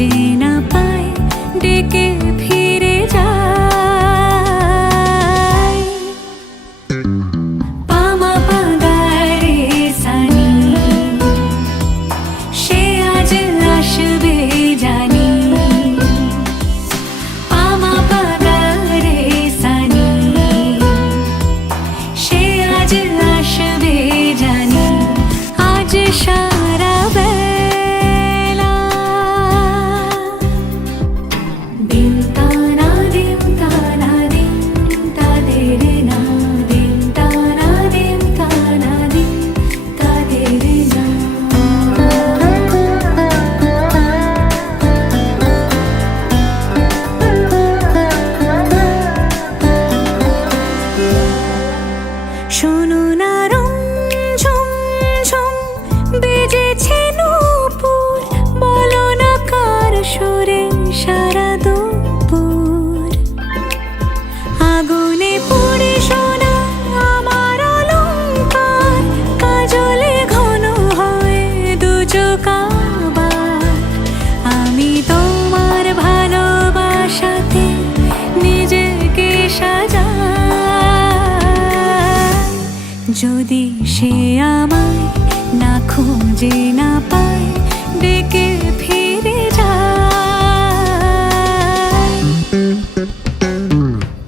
খুঁজে না পায় ডেকে ফিরে যায়। পামা পাগারে সানি সে আজ আসবে জানি। পামা পাগারে সানি সে আজ আসবে জানি। আজ সারা বেলা দিন তানা দিন তানা দিন তাদের না দিন তানা দিন তানা দিন তাদের না। শোনো না রং ঝুম ঝুম বেজেছে নূপুর, বলো না কার সুরে সারা দুপুর। আগুনে পুড়ে সোনা আমার অলংকার, কাজলে ঘন হয় দু চোখ আবার। আমি তোমার ভালোবাসাতে নিজেকে সাজাই। যদি সে আমায় না খুঁজে না পায় ডেকে ফিরে যায়।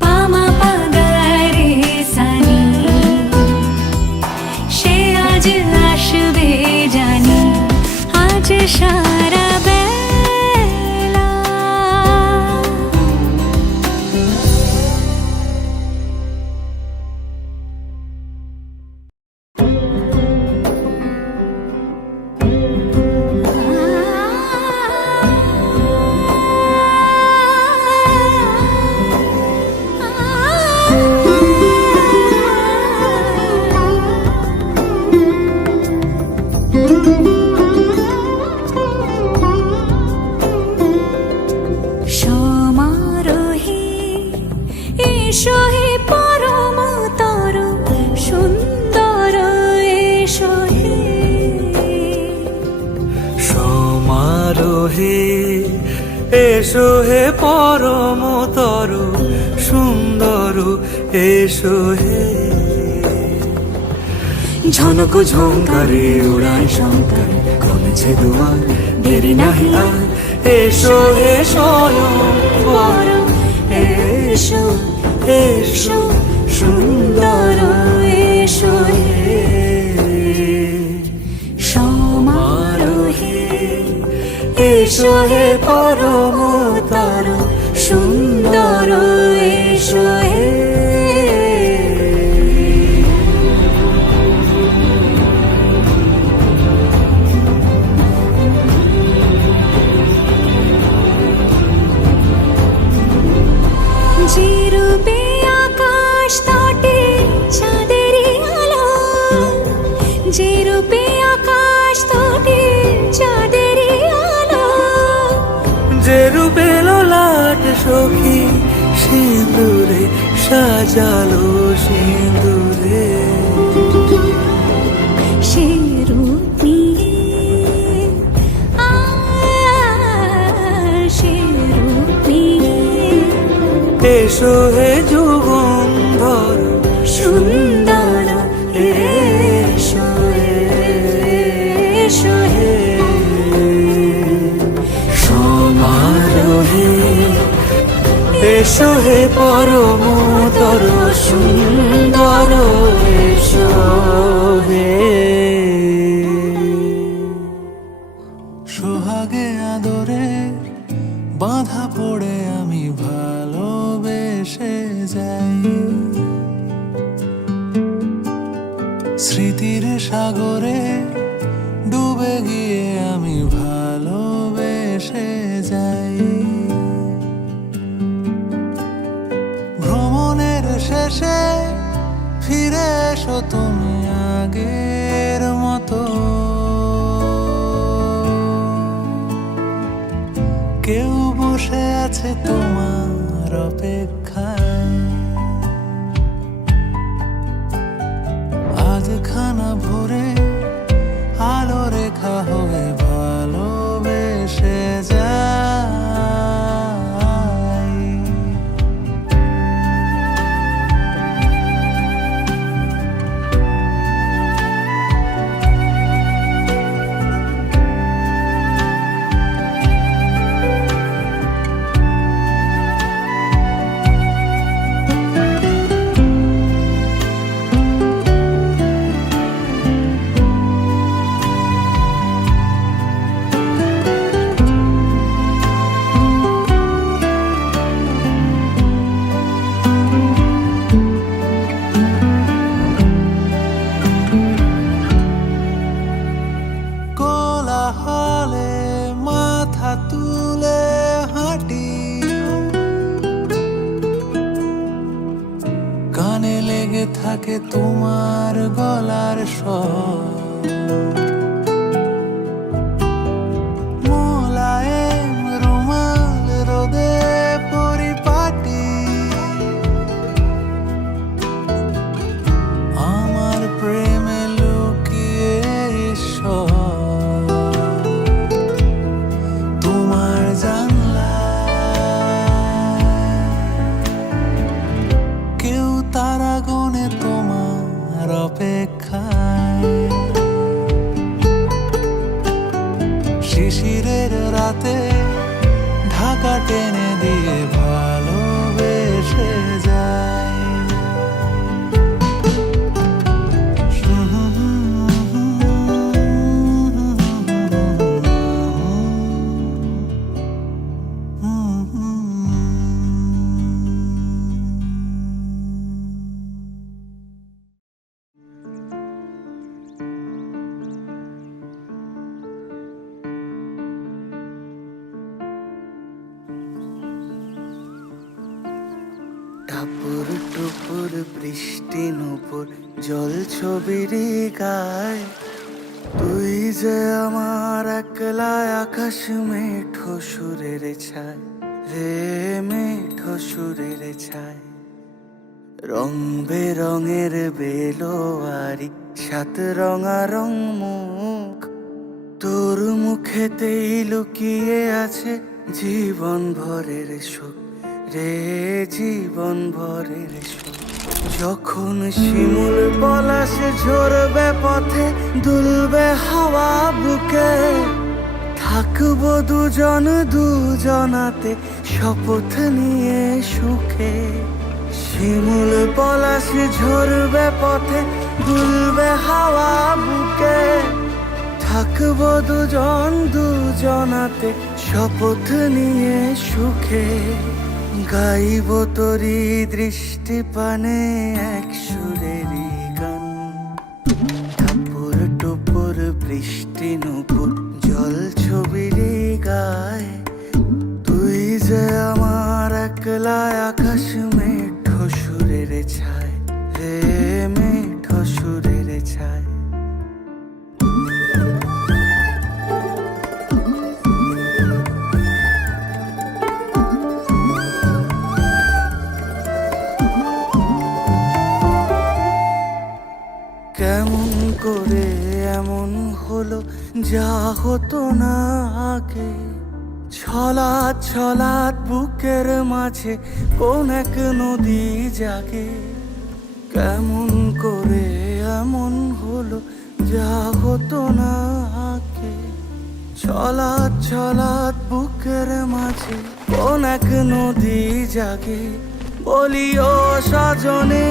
পামা পাগারে সানি সে আজ আসবে জানি। আজ সারা বেলা সমারোহে এসো হে পরমতর সুন্দর এসো হে। সমারোহে এসো হে পরমতর সুন্দর এসো হে। ঝনক ঝঙ্কারে উড়ায় শঙ্কার কমেছে দুয়ার দেরি নাহি আর। এসো হে স্বয়ংবর এসো এসো সুন্দর এসো হে। সমারোহে এসো হে পরমতর সুন্দর এসো হে। যে রূপে আকাশ তটে চাঁদেরই আলো, যে রূপে আকাশ তটে চাঁদেরই আলো। যে রূপে ললাট সখী সিঁদুরে সাজালো সিঁদুরে। সে রূপ নিয়ে সে রূপ নিয়ে এসো হে যুগন্ধর সুন্দর এসো এসো হে। সমারোহে এসো হে পরমতর সুন্দর এসো হে। সোহাগে আদরে বাঁধা পড়ে আমি ভালোবেসে যাই। স্মৃতির সাগরে ডুবে গিয়ে আমি ভালোবেসে যাই। ভ্রমণের শেষে ফিরে এসো তুমি আগের মতো। কেউ বসে আছে তোমার অপেক্ষায়। আজ খানা ভরে আলো রেখা হয়ে ভালোবেসে যায়। থাকে তোমার গলার স্বর। মোলায়েম রুমাল রোদে পরিপাটি, আমার প্রেমে লুকিয়ে ঈশ্বর। তোমার কেউ তারা গনে তোমার অপেক্ষায়। শিশিরের রাতে ঢাকা টেনে দিয়ে ভালোবেসে যায়। টাপুর টুপুর বৃষ্টি নুপুর জল ছবির গায়। তুই যে আমার একলা আকাশ মেঠো সুরের ছায় রে, মেঠো সুরের ছায়। রং বেরঙের বেলোয়ারি সাত রঙারং মুখ, তোর মুখেতেই লুকিয়ে আছে জীবন ভরের সুখ রে, জীবন ভরের সুখ। যখন শিমুল পলাশ ঝরবে পথে দুলবে হাওয়া বুকে, থাকবো দুজন দুজনাতে শপথ নিয়ে সুখে। শিমুল পলাশ ঝরবে পথে দুলবে হাওয়া বুকে, থাকবো দুজন দুজনাতে শপথ নিয়ে সুখে। গাইব তোরি দৃষ্টি পানে এক সুরেরই গান। টাপুর টুপুর বৃষ্টি নুপুর জল ছবির গায়। তুই যে আমার একলা আকাশ মেঠো সুরের ছায় রে, মেঠো সুরের ছায়। কেমন করে এমন হলো যা হতো না আগে, ছলাৎ ছলাৎ বুকের মাঝে কোন এক নদী জাগে। কেমন করে এমন হলো যা হতো না আগে, ছলাৎ ছলাৎ বুকের মাঝে কোন এক নদী জাগে। বলিও সজনে,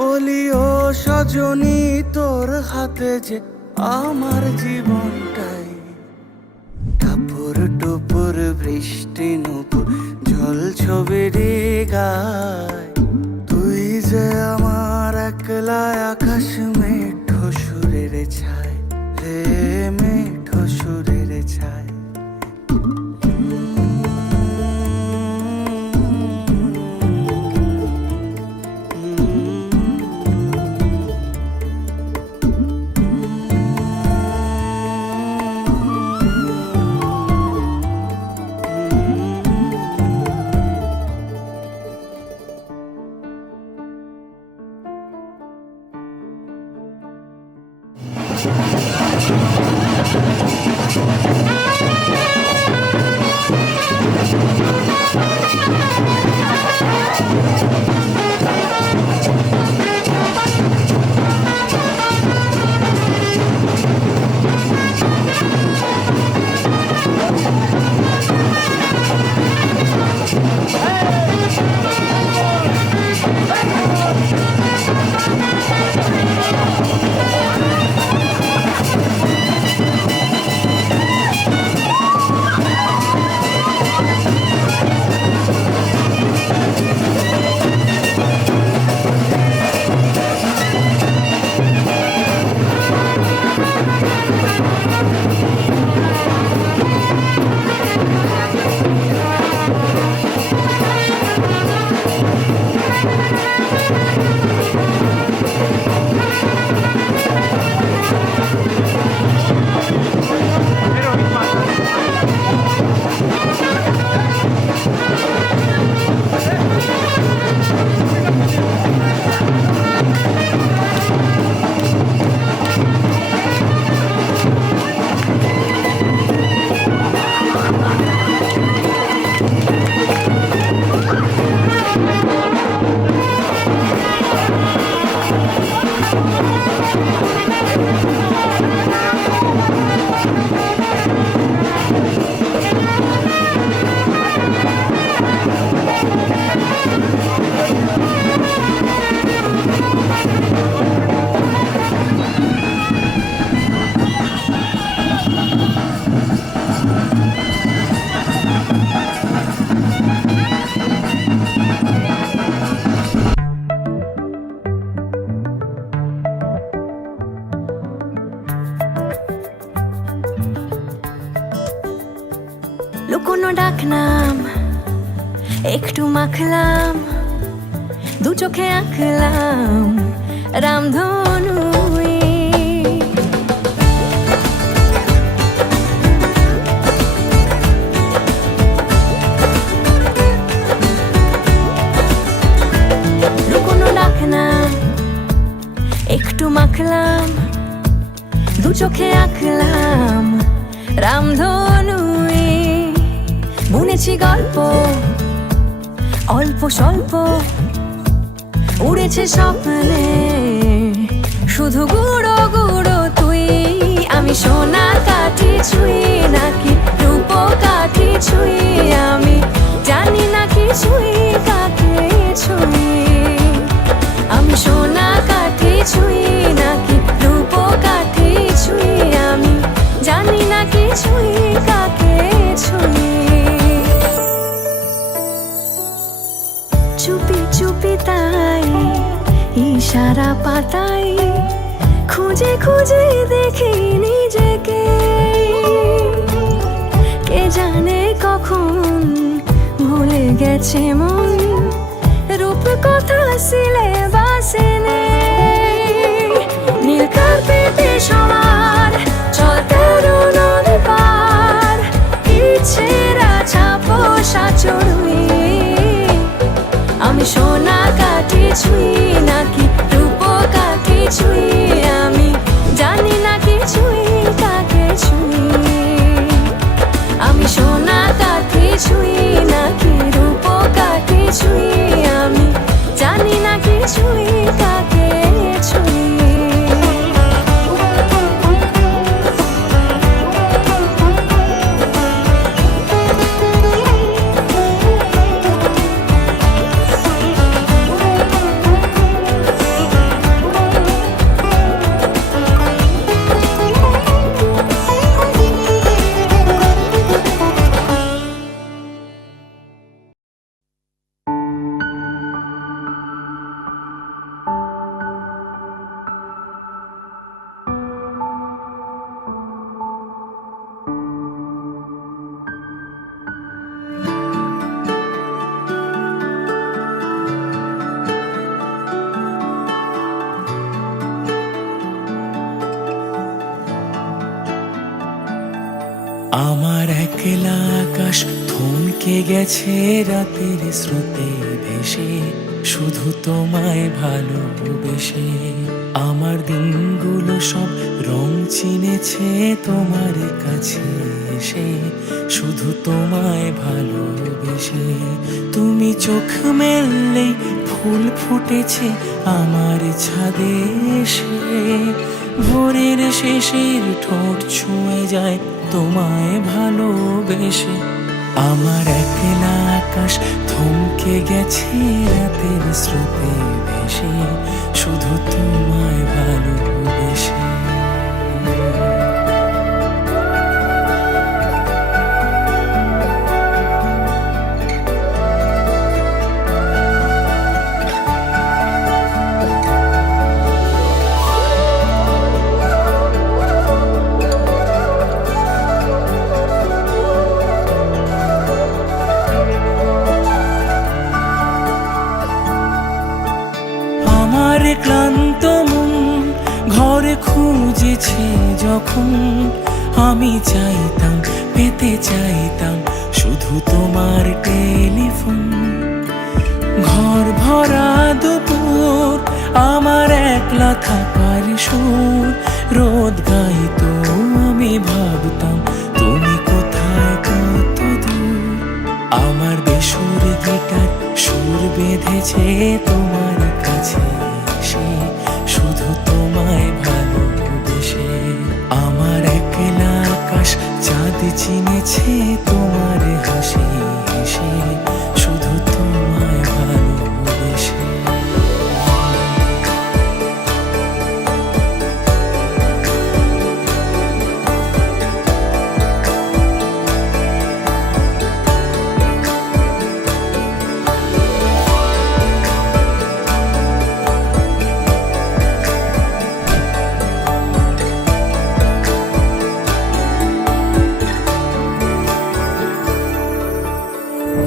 বলিও সজনী তোর হাতে যে আমার জীবনটাই। টাপুর টুপুর বৃষ্টি নুপুর জল ছবির গায়। তুই যে আমার একলা আকাশ মেঠো সুরের ছায় রে, মেঠো সুরের ছায়। লুকোনো ডাকনাম একটু মাখলাম, দু চোখে আঁকলাম রামধনু। লুকোনো ডাকনাম একটু মাখলাম, দু চোখে আঁকলাম রামধনু। বুনেছি গল্প অল্প স্বল্প, উড়েছে স্বপ্নে শুধু গুঁড়ো গুঁড়ো তুই। আমি সোনা কাঠি ছুঁই নাকি রূপ কাঠি ছুঁই, আমি জানি না কিছুই কাকে ছুঁই। আমি সোনা কাঠি ছুঁই নাকি রূপ কাঠি ছুঁই, আমি জানি না কিছুই কাকে ছুঁই। চুপি চুপি তাই ইশারা পাতাই, খুঁজে খুঁজে দেখি নিজেকে। কে জানে কখন ভুলে গেছে মন, রূপ কথা সিলেবাসে নেই। নীল কার্পেটে সবার চল তেরো নদী পার, ইচ্ছেরা ছাপো সাচড়ুই। আমি সোনা কাঠি ছুঁই নাকি রূপ কাঠি ছুঁই, আমি জানি না কিছুই কাকে ছুঁই। আমি সোনা কাঠি ছুঁই নাকি রূপ কাঠি ছুঁই, আমি জানি না কিছুই কাকে ছুঁই। আমার একলা আকাশ থমকে গেছে রাতের স্রোতে ভেসে, শুধু তোমায় ভালোবেসে। আমার দিনগুলো সব রং চিনেছে তোমার কাছে এসে, শুধু তোমায় ভালোবেসে। তুমি চোখ মেললেই ফুল ফুটেছে আমার ছাদে এসে, ভোরের শেষের ঠোঁট ছুঁয়ে যায় তোমায় ভালোবেসে। আমার একলা আকাশ থমকে গেছে রাতের স্রোতে ভেসে, শুধু তোমায় ভালোবেসে। ক্লান্ত মন ঘরে খুঁজেছে যখন, আমি চাইতাম পেতে চাইতাম শুধু তোমার টেলিফোন। ঘর ভরা দুপুর আমার একলা থাকার সুর, রোদ গাইতো আমি ভাবতাম তুমি কোথায় কত দূর। আমার বেসুর গিটার সুর বেঁধেছে তোমার কাছে এসে, শুধু তোমায় ভালোবেসে। আমার একলা আকাশ চাঁদ চিনেছে তোমার হাসি হেসে, শুধু তোমায় ভালোবেসে।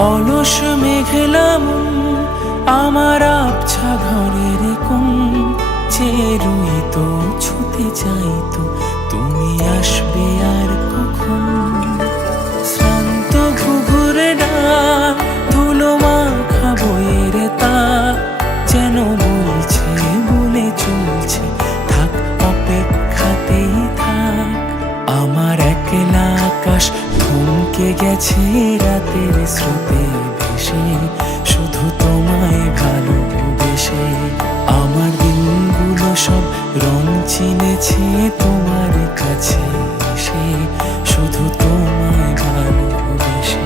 অলস মেঘলা মন আমার আবছা ঘরের কোণ চেয়ে রইতো, ছুতে চাইতো তুমি আসবে আর কখন। শ্রান্ত ঘুঘুরে ডাক, ধুলো মাখা বইয়ের তাক যেন বলছে, বলে চলছে থাক, অপেক্ষাতেই থাক। আমার একলা আকাশ থমকে গেছে রাতের স্রোতে ভেসে, শুধু তোমায় ভালোবেসে। আমার দিনগুলো সব রং চিনেছে তোমার কাছে এসে, শুধু তোমায় ভালোবেসে।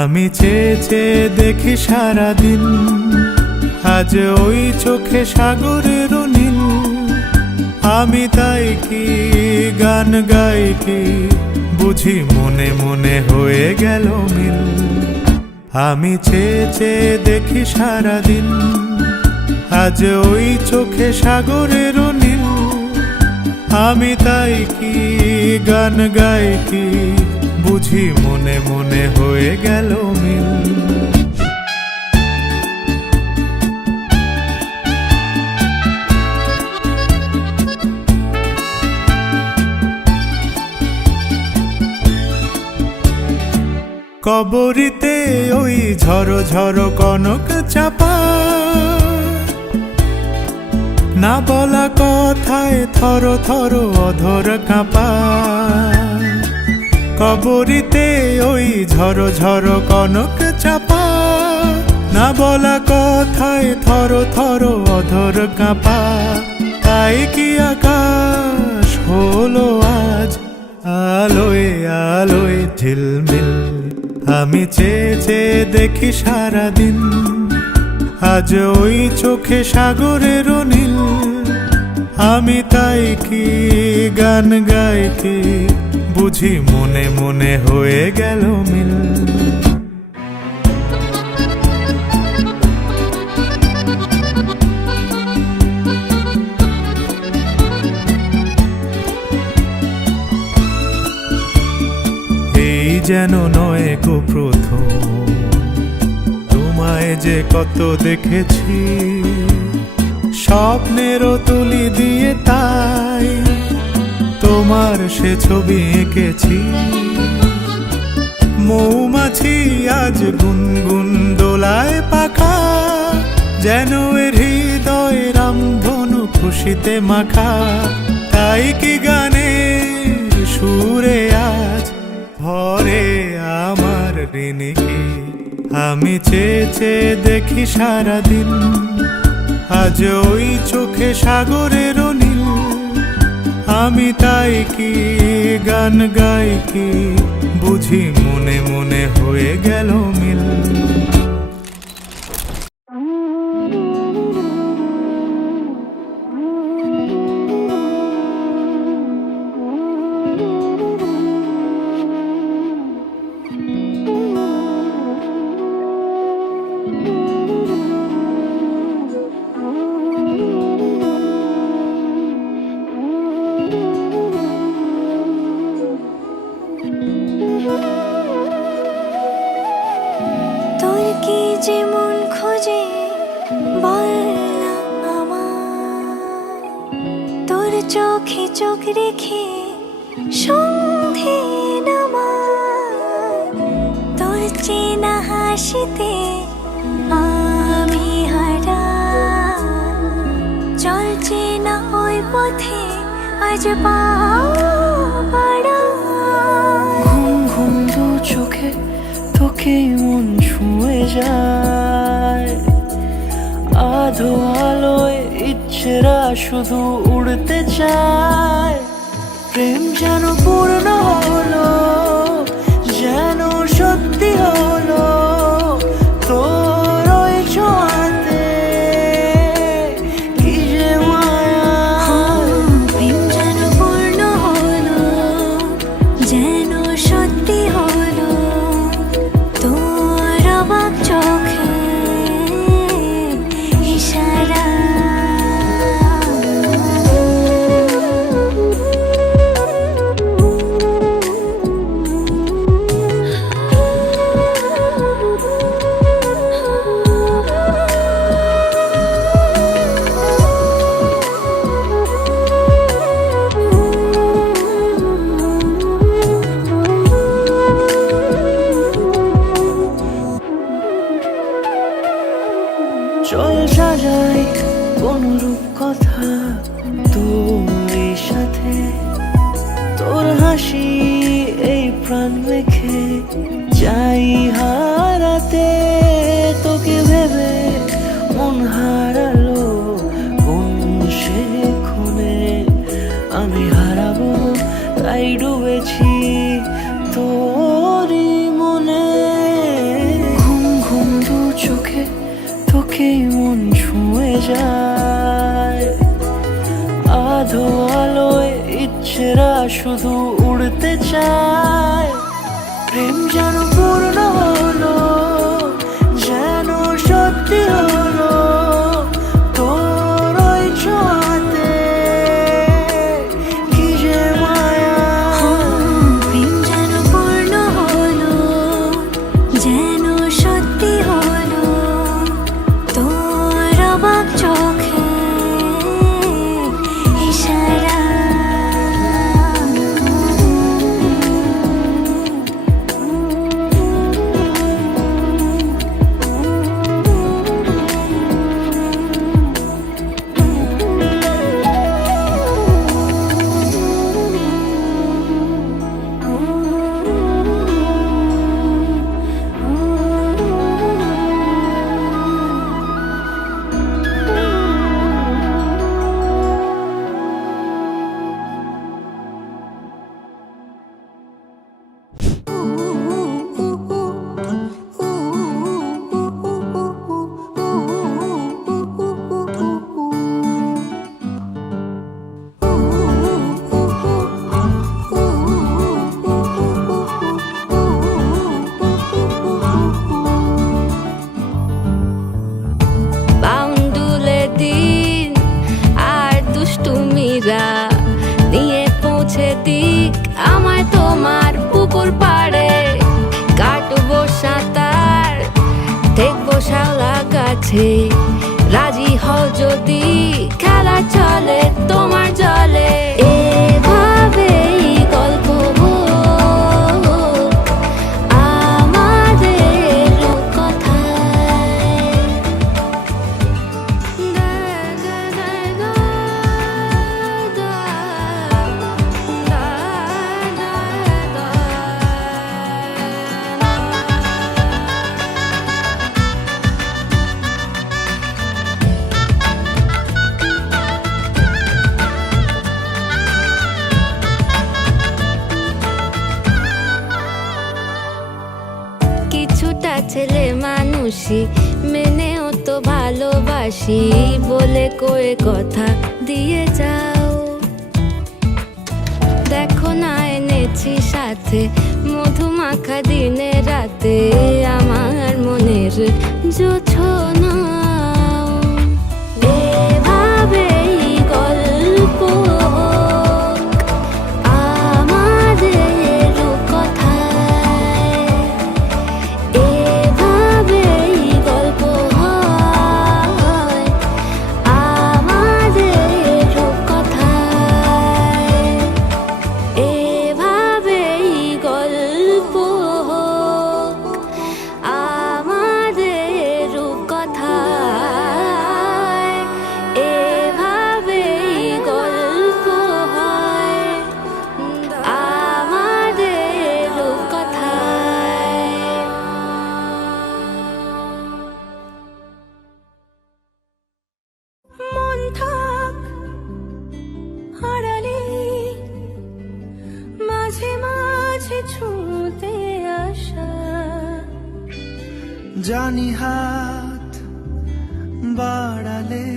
আমি চেয়ে চেয়ে দেখি সারাদিন, আজ ওই চোখে সাগরের নীল। আমি তাই কি গান গাই কি, বুঝি মনে মনে হয়ে গেল মিল। আমি চেয়ে চেয়ে দেখি সারাদিন, আজ ওই চোখে সাগরের নীল। আমি তাই কি গান গাই কি, বুঝি মনে মনে হয়ে গেল মিল। কবরীতে ওই ঝড়ো ঝড়ো কনক চাপা, না বলা কথায় থর থর অধর কাঁপা। কবরীতে ওই ঝড়ো ঝড়ো কনক চাপা, না বলা কথায় থর থর অধর কাঁপা। তাই কি আকাশ হলো আজ আলোয় আলোয় ঝিলমিল। আমি চেয়ে চেয়ে দেখি সারাদিন, আজ ওই চোখে সাগরের নীল। আমি তাই কি গান গাই কি, বুঝি মনে মনে হয়ে গেল মিল। এই যেন নয় গো প্রথম, তোমায় যে কত দেখেছি স্বপ্নেরও তুলি দিয়ে, তাই তোমার সে ছবি এঁকেছি। মৌমাছি আজ গুনগুন দোলায় পাখা, যেন এর হৃদয় রামধনু খুশিতে মাখা। তাই কি গানের সুরে আজ ভরে আমার ঋণীকে। আমি চেয়ে চেয়ে দেখি সারাদিন, আজ ওই চোখে সাগরের নীল। আমি তাই কি গান গাই কি, বুঝি মনে মনে হয়ে গেল মিল। তোর কি যে মন খোঁজে বল না আমায়, তোর চোখে চোখ রেখে সন্ধে নামায়। তোর চেনা হাসিতে আমি হারাই, চলছে না ওই পথে আজ পা বাড়াই। ঘুম ঘুম দু চোখে তোকে মন ছুঁয়ে যায়, আধো আলোয় ইচ্ছেরা শুধু উড়তে চায়। প্রেম যেন পূর্ণ হলো, যেন সত্যি হলো তোর ওই ছোঁয়াতে, কি যে মায়া। প্রেম যেন পূর্ণ হলো, যেন সত্যি হলো তোর অবাক চোখে ইশারা। চল সাজাই কোন রূপ কথা তোর সাথে, তোর হাসি এই প্রাণ মেখে যাই হারাতে। তোকে ভেবে মন হারালো কোন সে খুনে, আমি হারাবো তাই ডুবেছি তোরই মনে। ঘুম ঘুম দু চোখে তোকেই মন ছুঁয়ে যায়। আধো আলোয় ইচ্ছেরা শুধু উড়তে চায়। প্রেম যেন পূর্ণ হলো, যেন সত্যি হলো তোর ওই ছোঁয়াতে, কি যে মায়া। প্রেম যেন পূর্ণ হলো, যেন সত্যি হলো তোর অবাক চোখে ইশারা। বাউন্ডুলে দিন আর দুষ্টুমিরা নিয়ে পৌঁছে দিক আমায় তোমার পুকুর পাড়ে। কাটবো সাঁতার, দেখবো শাওলা গাছে, রাজি হও যদি খেলা চলে তোমার জলে। এভাবেই গল্প হোক আমাদের কথায়। কিছুটা ছেলে মানুষই মেনেও তো ভালোবাসি বলে কয়ে কথা দিয়ে যাও। দেখো না এনেছি সাথে মধুমাখা দিনে রাতে আমার মনের জোছনা। এভাবেই গল্প হোক আমাদের কথায়। এভাবেই গল্প হয় আমাদের কথায়। এভাবেই গল্প হোক আমাদের কথা। জানি হাত বাড়ালে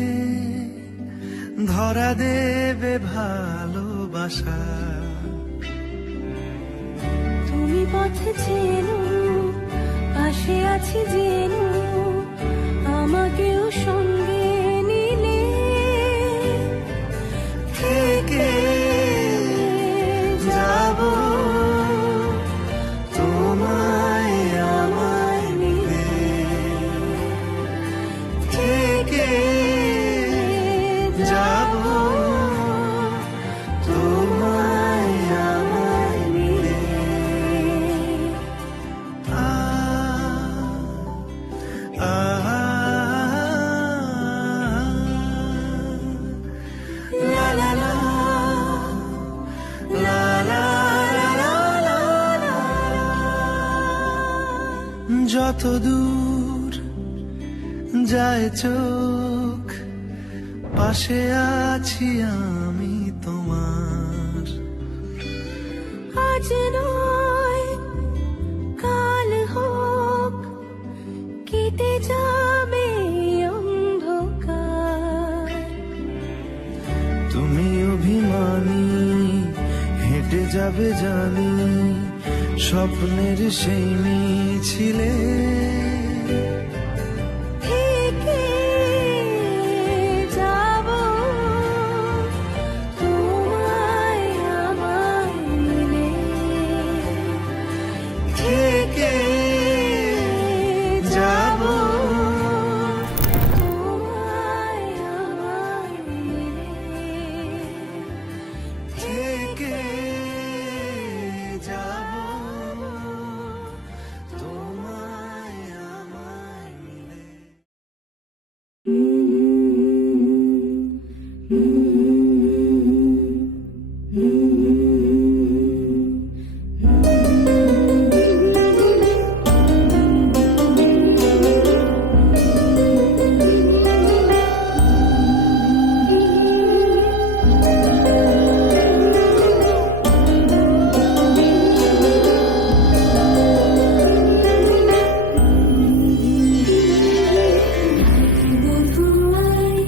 ধরা দেবে ভালোবাসা। তুমি পথে চেনো, পাশে আছি জেনো, আমাকেও সঙ্গে নিলে থেকে যাব তোমায় আমায় মিলে, থেকে যাব তোমায় আমায় মিলে। La la la, la la la la la, যত দূর যায় চোখ পাশে আছি আমি তোমার। আজ নয় কাল হোক, কেটে যাবে অন্ধকার। তুমি অভিমানী হেঁটে যাবে জানি, স্বপ্নের সেই মিছিলে থেকে যাব তোমায় আমায় মিলে, থেকে যাব তোমায় আমায় মিলে, থেকে যাব তোমায় আমায় মিলে। বধুয়াই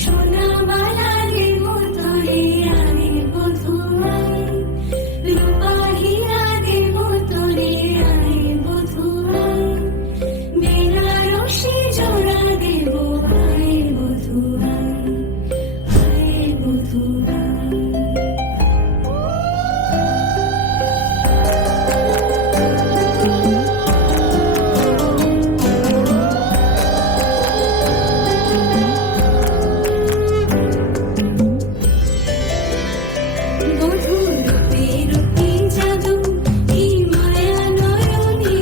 সোনা বালারে বোতলে আনে, বধুয়াই রূপা হীরা দে বোতলে আনে, বধুয়াই বেনারসি জোড়া দেব আয়, বধুয়াই আয়, বধুয়াই। বধূরূপের কি জাদু, কি মায়া নয়নে,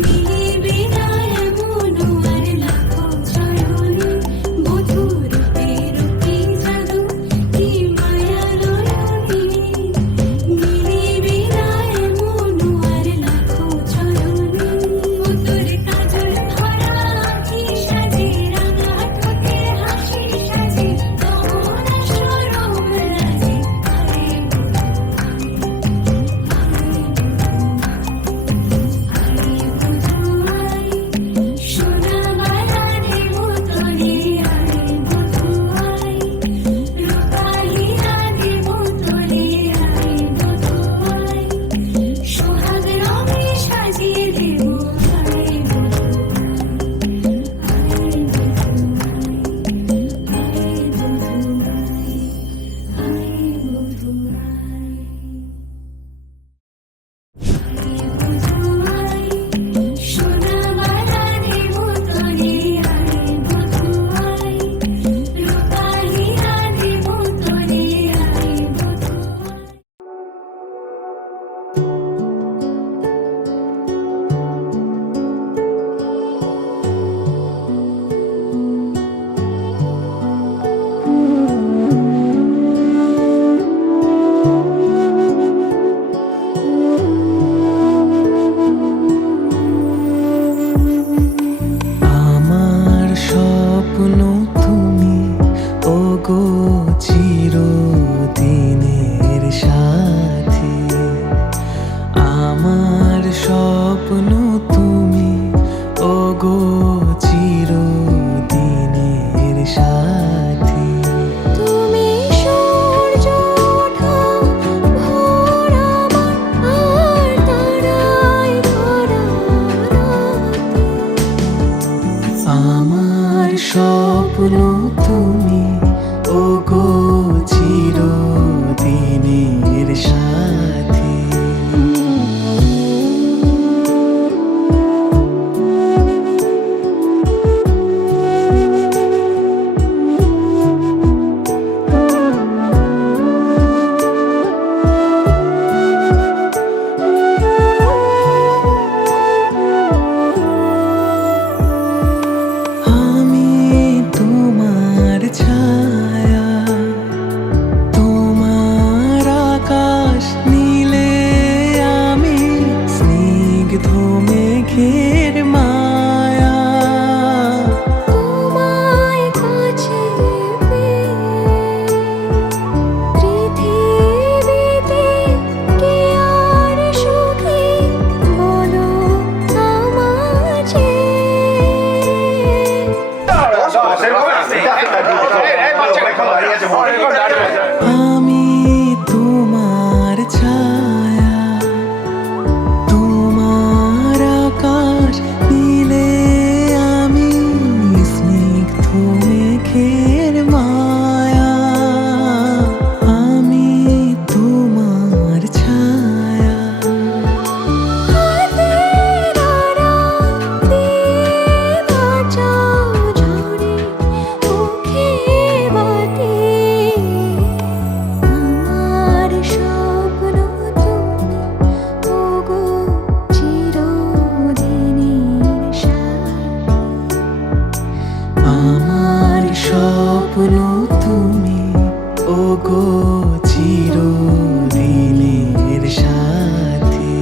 মিলিবে না এমন আর লাখো চরণে। বধূরূপের কি জাদু, কি মায়া নয়নে, মিলিবে না এমন আর লাখো চরণে। তোর কাজল ভরা আঁখি সাজে, রাঙা ঠোঁটে হাসি সাজে, গহনা সরম রাজে, সোনা বালারে বোতলে আনে, বধুয়াই রূপা হীরা দে বোতলে আনে, বধুয়াই সোহাগ রঙে সাজিয়ে দেব আয়, বধুয়াই আয়, বধুয়াই সোনা বালারে বোতলে আনে, বধুয়াই রূপা হীরা দে বোতলে আনে, বধুয়াই। আমার স্বপ্ন তুমি ওগো চিরদিনের সাথী, আমার স্বপ্ন তুমি তুমি ওগো চিরদিনের সাথী। আমি তোমার ছায়া, তোমার আকাশ নীলে, আমি স্নিগ্ধ মেঘের মায়া। তোমায় কাছে পেয়ে পৃথিবীতে কে আর সুখী বলো আমাকে। আমি তোমার ছায়া, তোমার আকাশ নীলে, আমি স্নিগ্ধ মেঘের মায়া। আমি তোমার ছায়া। হাতের আড়াল দিয়ে বাঁচাও ঝরে মুখে বাতি। আমার স্বপ্ন তুমি ওগো চিরদিনের সাথী। আমার স্বপ্ন তুমি ওগো চিরদিনের সাথী।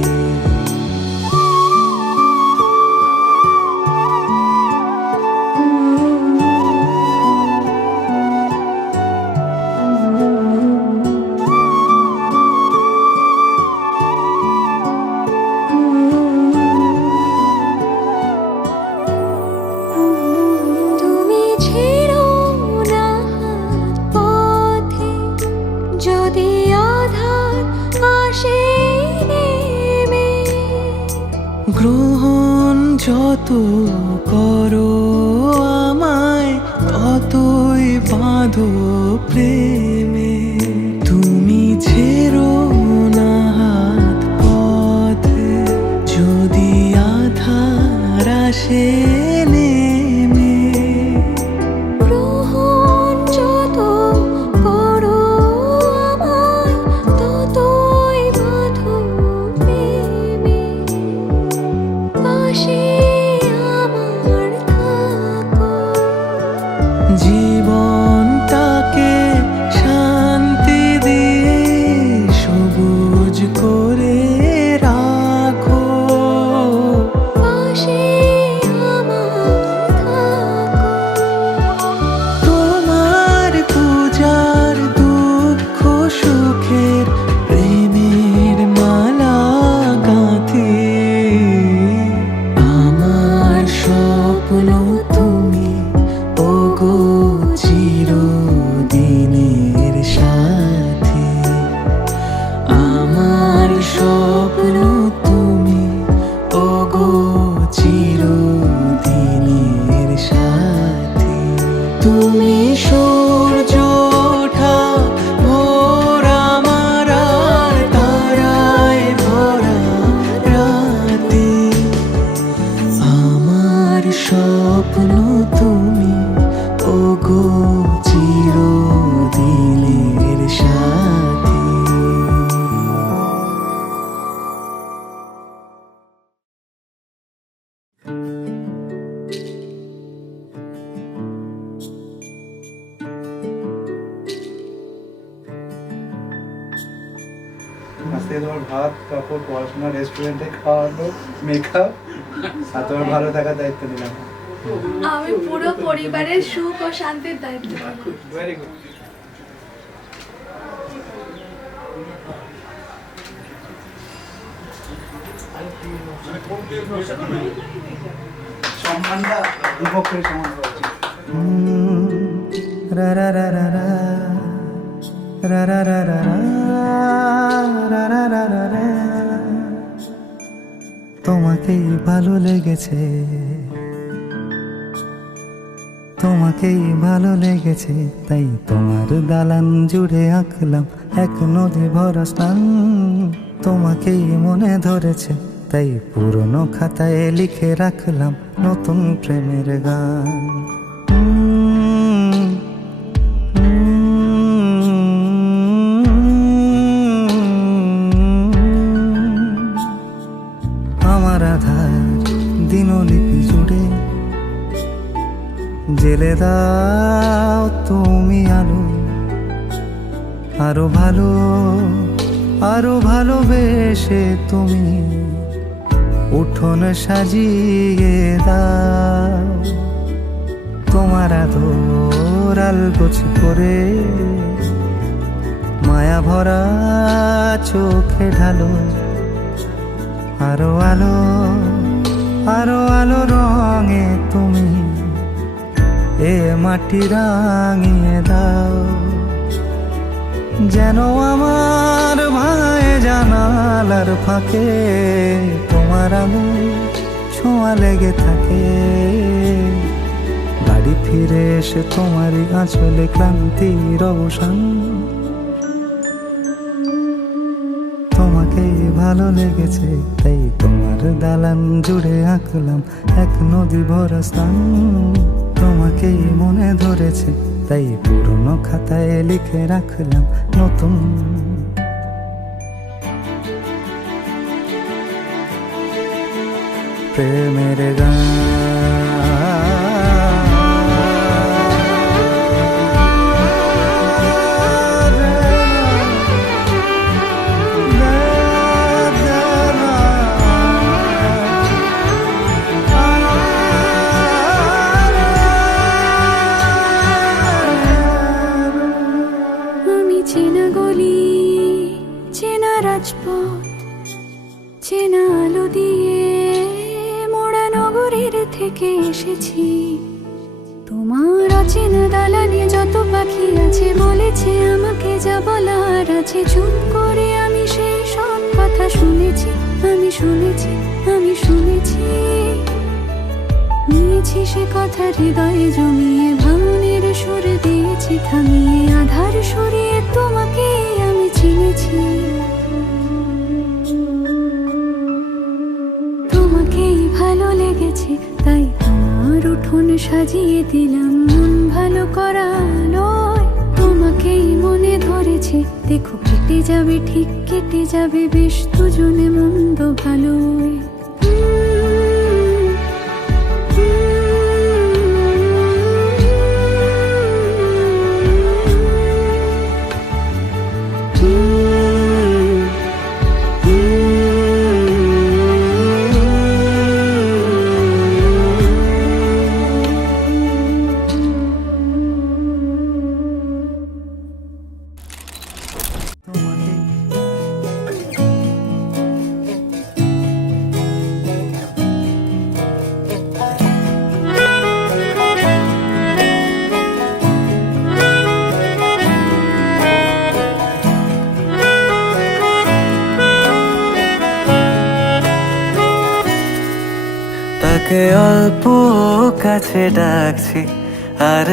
তুমি ছেড়ো না হাত পথে, যদি আধার আসে নেমে। গ্রহণ যত করো আমায়, ততই বাঁধো প্রেমে। তুমি ছেড়ো না হাত পথে, যদি আধার আসে নেমে। গ্রহণ যত করো আমায়, ততই বাঁধো প্রেমে। পাশে আমার থাকো। জীবনটাকে শান্তি দিয়ে সবুজ করে রাখো। পাশে আমার থাকো। তোমার পূজার দুঃখ সুখের প্রেমের মালা গাঁথি। আমার স্বপ্ন তুমি ওগো চিরদিনের সাথী। আমার স্বপ্ন তুমি ওগো চিরদিনের সাথী। তুমি সূর্য ওঠা ভোর আমার আর তারায় ভরা রাতে। আমার স্বপ্ন তুমি ওগো চিরদিনের সাথী। আজকে তোমার ভাত কাপড় পড়াশোনা রেস্টুরেন্টে খাওয়ানো মেকআপ আর তোমার ভালো থাকার দায়িত্ব নিলাম। আমি পুরো পরিবারের সুখ ও শান্তির দায়িত্ব নেব। Very good. সম্মানটা বিপক্ষের সমান হওয়া উচিত। রা রা রা রা রা রা রা রা রা রা রা রা রা রা। তোমাকেই ভালো লেগেছে, তোমাকেই ভালো লেগেছে তাই তোমার দালান জুড়ে আঁকলাম এক নদী ভরা স্নান। তোমাকেই মনে ধরেছে তাই পুরনো খাতায় লিখে রাখলাম নতুন প্রেমের গান। আমার আধার দিনলিপি জুড়ে জেলে দাও তুমি আলো, আরো ভালো আরো ভালোবেসে তুমি উঠোন সাজিয়ে দাও। তোমার আদর আলগোছ করে মায়া ভরা চোখে ঢালো, আরো আলো আরো আলো রঙে তুমি এ মাটি রাঙিয়ে দাও। যেন আমার ভাই জানালার ফাঁকে তোমার আলো ছোঁয়া লেগে থাকে। বাড়ি ফিরে এসে তোমারই আঁচলে ক্লান্তির অবসান। তোমাকেই ভালো লেগেছে তাই তোমার দালান জুড়ে আঁকলাম এক নদী ভরা স্থান। তোমাকেই মনে ধরেছে তাই পুরনো খাতায় লিখে রাখলাম নতুন প্রেমের গান। চেনা গলি, চেনা রাজপথ, চেনা আলো দিয়ে মোড়া নগরের থেকে এসেছি। তোমার অচেনা দালানে যত পাখি আছে বলেছে আমাকে যা বলার আছে। চুপ করে আমি সেই সব কথা শুনেছি, আমি শুনেছি, আমি শুনেছি। নিয়েছি সে কথা হৃদয়ে জমিয়ে, ভাঙনের সুর দিয়েছি থামিয়ে। আধার সরিয়ে তোমাকে আমি চিনেছি। তোমাকেই ভালো লেগেছে তাই তোমার উঠোন সাজিয়ে দিলাম মন ভালো করা নয়। তোমাকেই মনে ধরেছে দেখো কেটে যাবে, ঠিক কেটে যাবে বেশ দুজনে মন্দ ভালোই। তাকে অল্প কাছে ডাকছি আর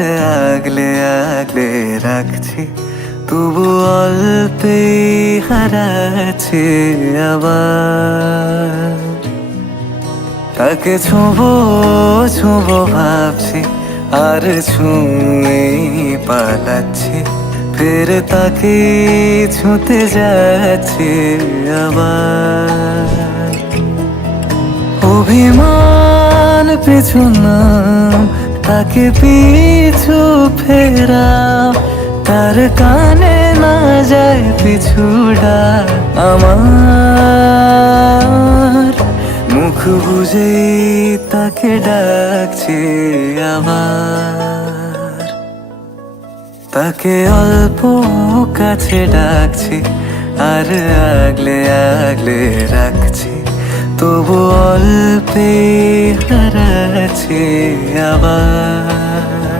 আগলে আগলে রাখছি, তবু অল্পে হারাচ্ছি আবার। তাকে ছোঁবো ছোঁবো ভাবছি আর ছুঁয়ে পালাচ্ছি, ফের তাকে ছুঁতে যাচ্ছি আবার। অভিমান পিছু না তাকে পিছু ফেরা, তার কানে না যায় পিছুডা আমার। মুখ বুঝে তাকে ডাকছি আবার। তাকে অল্প কাছে ডাকছি আর আগলে আগলে রাখছি, তবু অল্পে হারাচ্ছি আবার।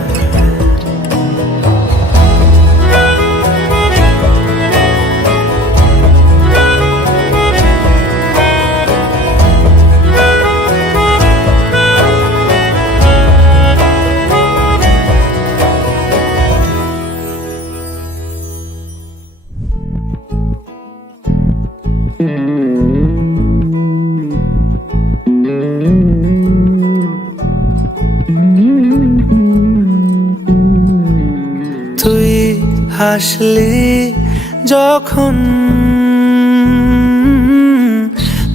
হাসলি যখন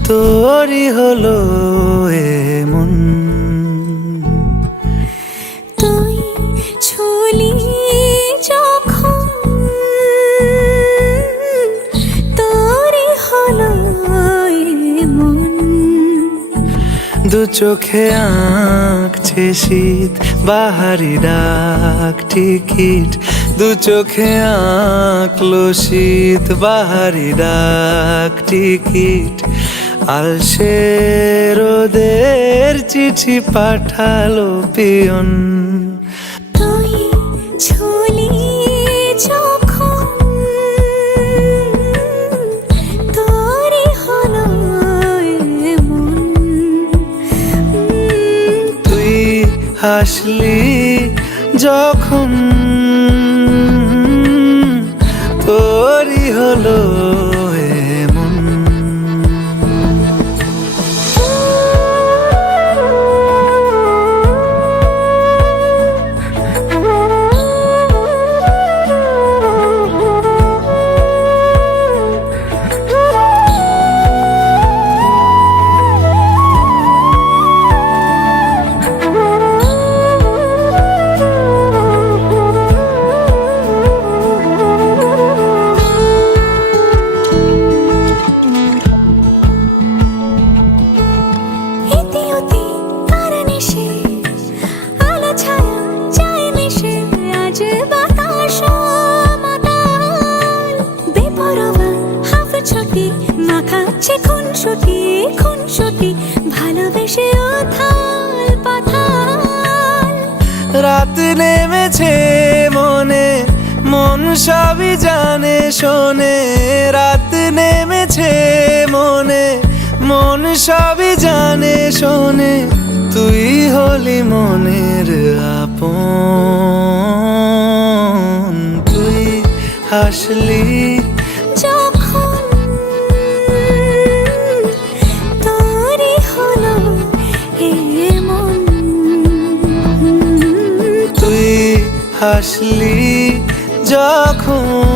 তোরই হলো এমন। তুই ছুলি যখন তোরই হলো এমন। দু চোখে আঁকছে শীত বাহারি ডাক টিকিট, দু চোখে আঁকলো শীত বাহারি ডাক টিকিট। আলসে রোদের চিঠি পাঠালো পিয়ন। তুই ছুলি যখন তোরই হলো এমন। তুই হাসলি যখন তোরই হলো এমন। ইতি উতি কারণে সে আলো ছায়া যায় মিশে, আজ বাতাস মাতাল বেপরোয়া হাফ ছুটি মাখাচ্ছে খুনসুটি খুনসুটি, ভালোবেসে উথাল পাথাল। রাত নেমেছে মনে, মন সবই জানে শোনে। রাত নেমেছে মনে, মন সবই জানে শোনে। তুই হলি মনের আপন। তুই হাসলি যখন তোরই হলো এমন। তুই হাসলি যখন